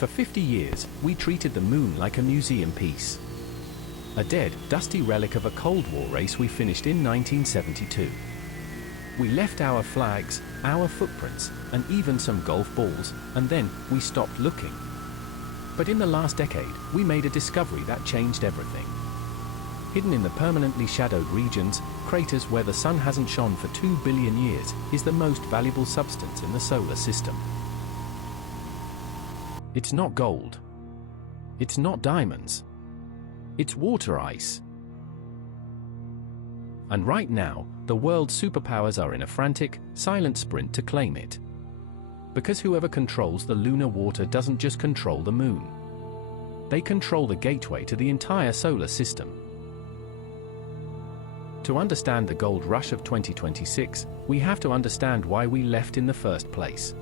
For 50 years, we treated the moon like a museum piece. A dead, dusty relic of a Cold War race we finished in 1972. We left our flags, our footprints, and even some golf balls, and then we stopped looking. But in the last decade, we made a discovery that changed everything. Hidden in the permanently shadowed regions, craters where the sun hasn't shone for 2 billion years, is the most valuable substance in the solar system. It's not gold. It's not diamonds. It's water ice. And right now, the world's superpowers are in a frantic, silent sprint to claim it. Because whoever controls the lunar water doesn't just control the moon. They control the gateway to the entire solar system. To understand the gold rush of 2026, we have to understand why we left in the first place.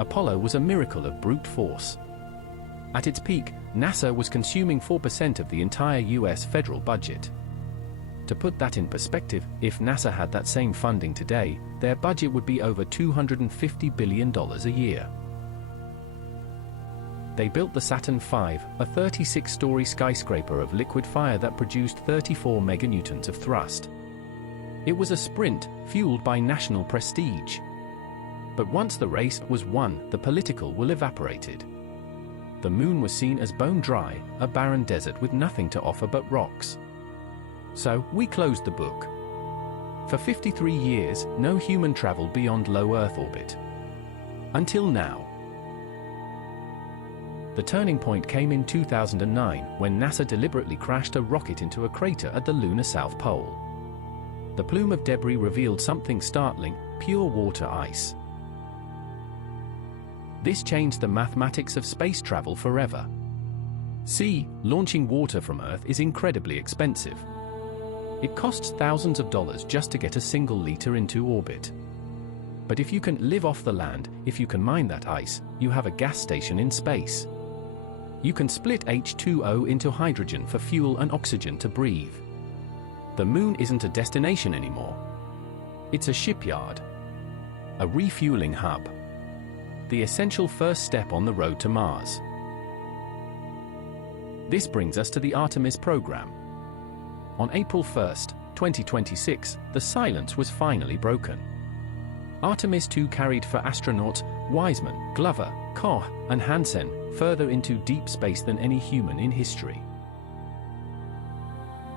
Apollo was a miracle of brute force. At its peak, NASA was consuming 4% of the entire US federal budget. To put that in perspective, if NASA had that same funding today, their budget would be over $250 billion a year. They built the Saturn V, a 36-story skyscraper of liquid fire that produced 34 meganewtons of thrust. It was a sprint, fueled by national prestige. But once the race was won, the political will evaporated. The moon was seen as bone dry, a barren desert with nothing to offer but rocks. So, we closed the book. For 53 years, no human traveled beyond low Earth orbit. Until now. The turning point came in 2009, when NASA deliberately crashed a rocket into a crater at the lunar South Pole. The plume of debris revealed something startling: pure water ice. This changed the mathematics of space travel forever. See, launching water from Earth is incredibly expensive. It costs thousands of dollars just to get a single liter into orbit. But if you can live off the land, if you can mine that ice, you have a gas station in space. You can split H2O into hydrogen for fuel and oxygen to breathe. The moon isn't a destination anymore. It's a shipyard. A refueling hub. The essential first step on the road to Mars. This brings us to the Artemis program. On April 1, 2026, the silence was finally broken. Artemis II carried for astronauts Wiseman, Glover, Koch, and Hansen further into deep space than any human in history.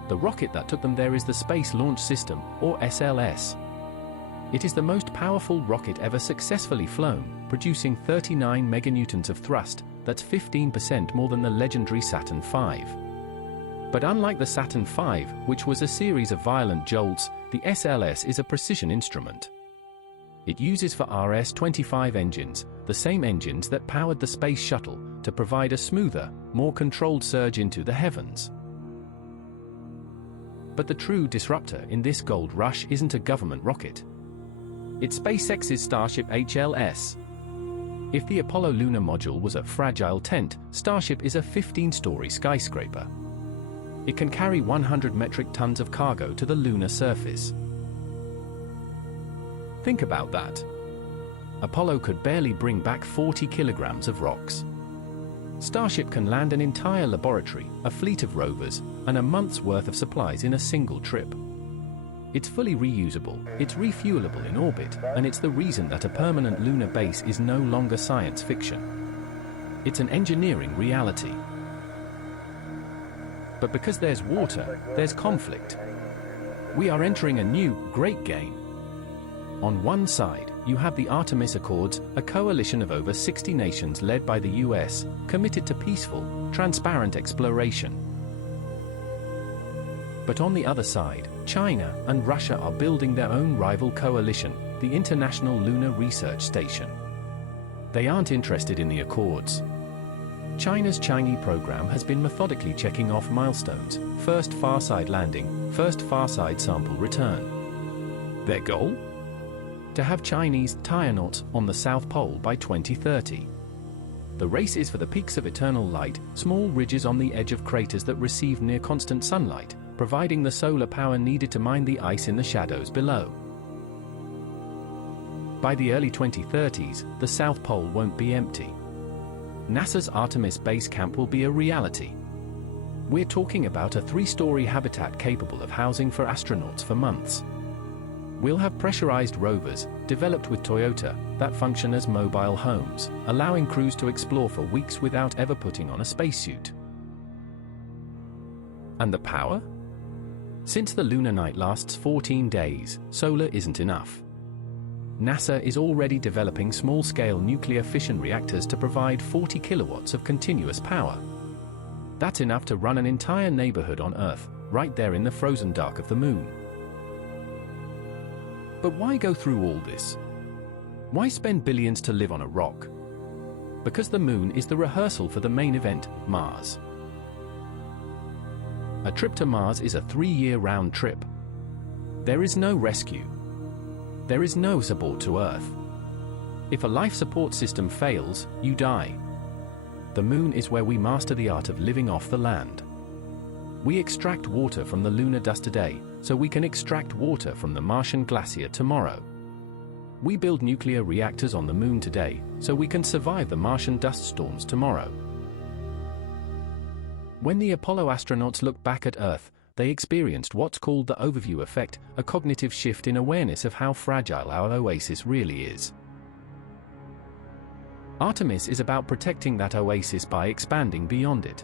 The rocket that took them there is the Space Launch System, or SLS. It is the most powerful rocket ever successfully flown, producing 39 meganewtons of thrust, that's 15% more than the legendary Saturn V. But unlike the Saturn V, which was a series of violent jolts, the SLS is a precision instrument. It uses for RS-25 engines, the same engines that powered the Space Shuttle, to provide a smoother, more controlled surge into the heavens. But the true disruptor in this gold rush isn't a government rocket. It's SpaceX's Starship ILRS. If the Apollo lunar module was a fragile tent, Starship is a 15-story skyscraper. It can carry 100 metric tons of cargo to the lunar surface. Think about that. Apollo could barely bring back 40 kilograms of rocks. Starship can land an entire laboratory, a fleet of rovers, and a month's worth of supplies in a single trip. It's fully reusable, it's refuelable in orbit, and it's the reason that a permanent lunar base is no longer science fiction. It's an engineering reality. But because there's water, there's conflict. We are entering a new, great game. On one side, you have the Artemis Accords, a coalition of over 60 nations led by the US, committed to peaceful, transparent exploration. But on the other side, China and Russia are building their own rival coalition, the International Lunar Research Station. They aren't interested in the Accords. China's Chang'e program has been methodically checking off milestones: first far-side landing, first far-side sample return. Their goal? To have Chinese Taiwanauts on the South Pole by 2030. The race is for the peaks of eternal light, small ridges on the edge of craters that receive near-constant sunlight, providing the solar power needed to mine the ice in the shadows below. By the early 2030s, the South Pole won't be empty. NASA's Artemis base camp will be a reality. We're talking about a 3-story habitat capable of housing for astronauts for months. We'll have pressurized rovers, developed with Toyota, that function as mobile homes, allowing crews to explore for weeks without ever putting on a spacesuit. And the power? Since the lunar night lasts 14 days, solar isn't enough. NASA is already developing small-scale nuclear fission reactors to provide 40 kilowatts of continuous power. That's enough to run an entire neighborhood on Earth, right there in the frozen dark of the moon. But why go through all this? Why spend billions to live on a rock? Because the moon is the rehearsal for the main event, Mars. A trip to Mars is a 3-year round trip. There is no rescue. There is no support to Earth. If a life support system fails, you die. The moon is where we master the art of living off the land. We extract water from the lunar dust today, so we can extract water from the Martian glacier tomorrow. We build nuclear reactors on the moon today, so we can survive the Martian dust storms tomorrow. When the Apollo astronauts looked back at Earth, they experienced what's called the overview effect, a cognitive shift in awareness of how fragile our oasis really is. Artemis is about protecting that oasis by expanding beyond it.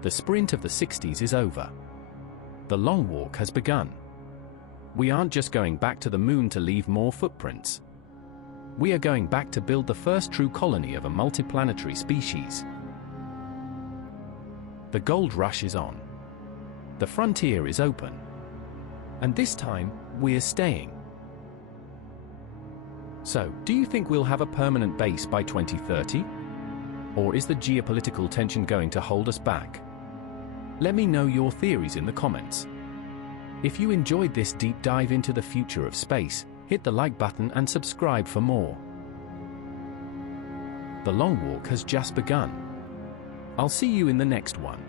The sprint of the 60s is over. The long walk has begun. We aren't just going back to the moon to leave more footprints. We are going back to build the first true colony of a multiplanetary species. The gold rush is on. The frontier is open. And this time, we're staying. So, do you think we'll have a permanent base by 2030? Or is the geopolitical tension going to hold us back? Let me know your theories in the comments. If you enjoyed this deep dive into the future of space, hit the like button and subscribe for more. The long walk has just begun. I'll see you in the next one.